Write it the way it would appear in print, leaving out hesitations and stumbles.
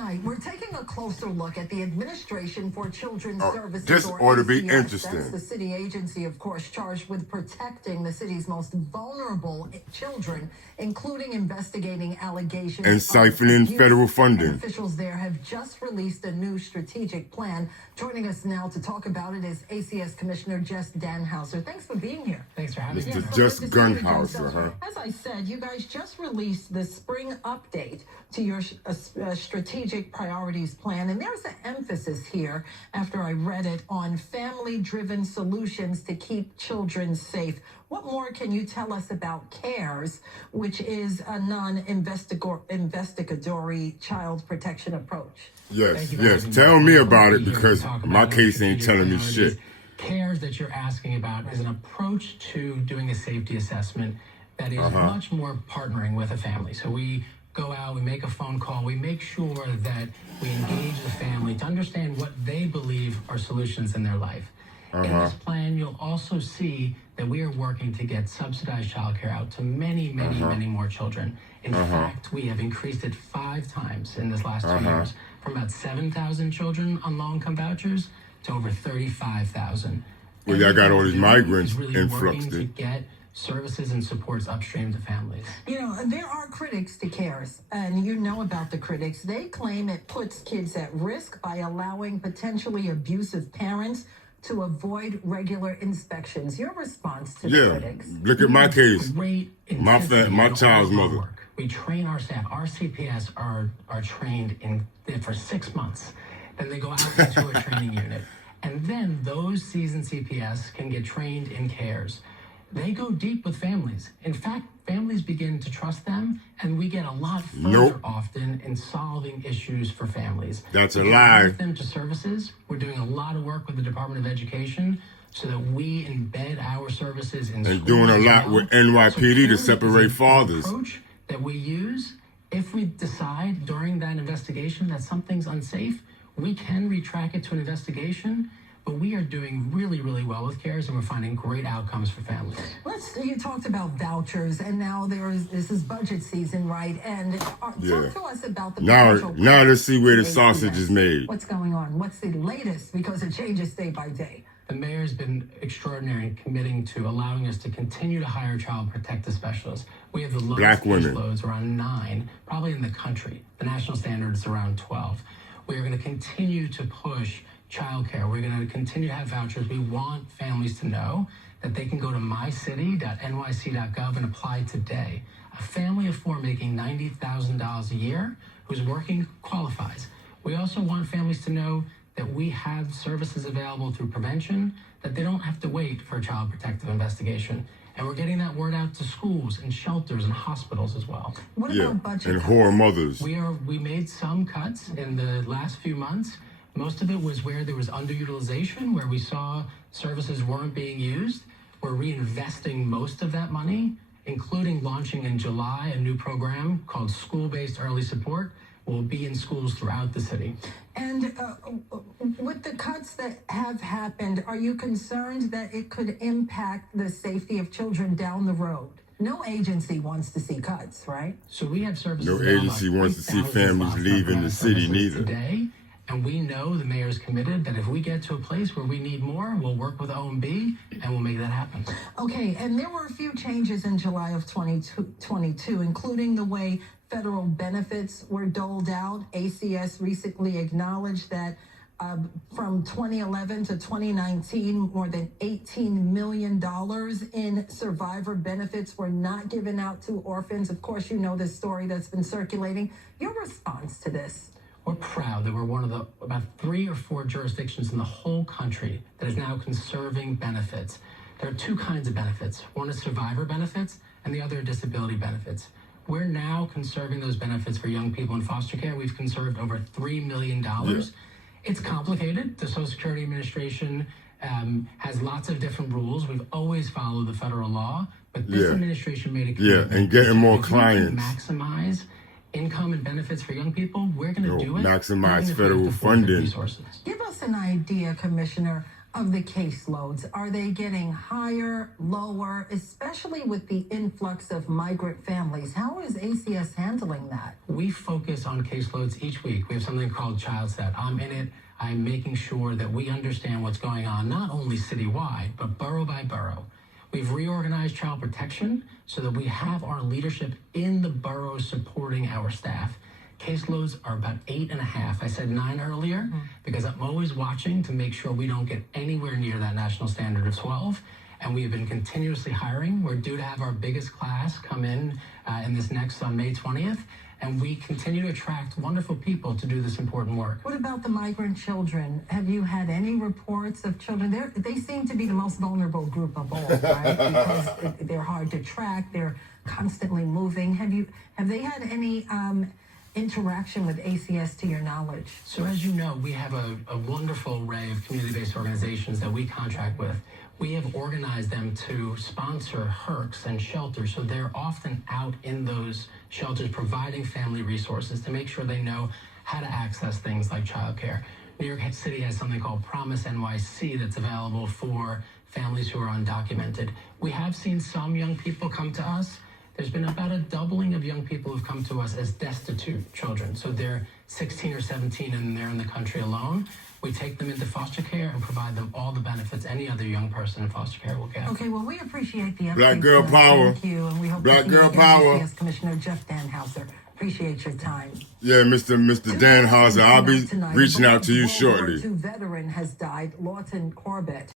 Tonight, we're taking a closer look at the Administration for Children's Services. This or ought to be ACS. interesting. That's the city agency, of course, charged with protecting the city's most vulnerable children, including investigating allegations and siphoning abuse. federal funding. And officials there have just released a new strategic plan. Joining us now to talk about it is ACS Commissioner Jess Danhauser. Thanks for being here. Thanks for having me. Mr. Jess Gunhauser, huh? As I said, you guys just released the spring update to your strategic priorities plan, and there's an emphasis here, after I read it, on family-driven solutions to keep children safe. What more can you tell us about CARES, which is a non-investigatory child protection approach? Yes. Tell me about it, because my case ain't telling me shit. CARES that you're asking about is an approach to doing a safety assessment that is much more partnering with a family. So we go out, we make a phone call, we make sure that we engage the family to understand what they believe are solutions in their life. In this plan, you'll also see that we are working to get subsidized childcare out to many more children. In fact, we have increased it 5 times in this last 2 years, from about 7,000 children on low-income vouchers to over 35,000. Well, y'all got all these migrants really influxed working to get services and supports upstream to families. You know, there are critics to CARES, and you know about the critics. They claim it puts kids at risk by allowing potentially abusive parents to avoid regular inspections. Your response to the critics? Look at my case. Great My child's mother. work. We train our staff. Our CPS are trained for 6 months. Then they go out into a training unit. And then those seasoned CPS can get trained in CARES. They go deep with families. In fact, families begin to trust them, and we get a lot further often in solving issues for families. That's a We lie. connect them to services. We're doing a lot of work with the Department of Education so that we embed our services in schools. And doing a as lot well. with NYPD to CARES separate is an fathers. approach that we use. If we decide during that investigation that something's unsafe, we can retrack it to an investigation. But we are doing really well with CARES, and we're finding great outcomes for families. You talked about vouchers, and now this is budget season, right? And talk to us about the potential. Now let's see where the ACS. sausage is made. What's going on? What's the latest? Because it changes day by day. The mayor's been extraordinary in committing to allowing us to continue to hire child protective specialists. We have the lowest Black women. caseloads, around 9, probably in the country. The national standard is around 12. We are going to continue to push childcare. We're going to continue to have vouchers. We want families to know that they can go to mycity.nyc.gov and apply today. A family of 4 making $90,000 a year who's working qualifies. We also want families to know that we have services available through prevention, that they don't have to wait for a child protective investigation. And we're getting that word out to schools and shelters and hospitals as well. What about budget and cuts? whore mothers. We made some cuts in the last few months. Most of it was where there was underutilization, where we saw services weren't being used. We're reinvesting most of that money, including launching in July a new program called School-Based Early Support. Will be in schools throughout the city. And with the cuts that have happened, are you concerned that it could impact the safety of children down the road? No agency wants to see cuts, right? So we have services. No agency wants to see families leaving the city neither. Today, and we know the mayor's committed that if we get to a place where we need more, we'll work with OMB and we'll make that happen. Okay, and there were a few changes in July of 2022, including the way federal benefits were doled out. ACS recently acknowledged that from 2011 to 2019, more than $18 million in survivor benefits were not given out to orphans. Of course, you know this story that's been circulating. Your response to this? We're proud that we're one of the about 3 or 4 jurisdictions in the whole country that is now conserving benefits. There are 2 kinds of benefits. One is survivor benefits, and the other are disability benefits. We're now conserving those benefits for young people in foster care. We've conserved over $3 million. It's complicated. The Social Security Administration has lots of different rules. We've always followed the federal law, but this administration made a commitment. And getting more If we clients. can maximize income and benefits for young people, we're going to do it. Maximize Even if we have federal to forfeit funding. resources. Give us an idea, Commissioner, of the caseloads? Are they getting higher, lower, especially with the influx of migrant families? How is ACS handling that? We focus on caseloads each week. We have something called Child Set. I'm in it. I'm making sure that we understand what's going on, not only citywide, but borough by borough. We've reorganized child protection so that we have our leadership in the boroughs supporting our staff. Caseloads are about 8.5. I said 9 earlier because I'm always watching to make sure we don't get anywhere near that national standard of 12. And we have been continuously hiring. We're due to have our biggest class come in this next on May 20th. And we continue to attract wonderful people to do this important work. What about the migrant children? Have you had any reports of children? They seem to be the most vulnerable group of all, right? Because they're hard to track. They're constantly moving. Have they had any interaction with ACS to your knowledge? So as you know, we have a wonderful array of community-based organizations that we contract with. We have organized them to sponsor HERCs and shelters, so they're often out in those shelters providing family resources to make sure they know how to access things like childcare. New York City has something called Promise NYC that's available for families who are undocumented. We have seen some young people come to us. There's been about a doubling of young people who've come to us as destitute children. So they're 16 or 17 and they're in the country alone. We take them into foster care and provide them all the benefits any other young person in foster care will get. Okay, well, we appreciate the update. Black Girl Power. Thank you, and we hope Black to see Girl you again. Power. Yes, Commissioner Jeff Danhauser. Appreciate your time. Yeah, Mr. Danhauser, I'll be reaching out to you World War shortly. II veteran has died, Lawton Corbett.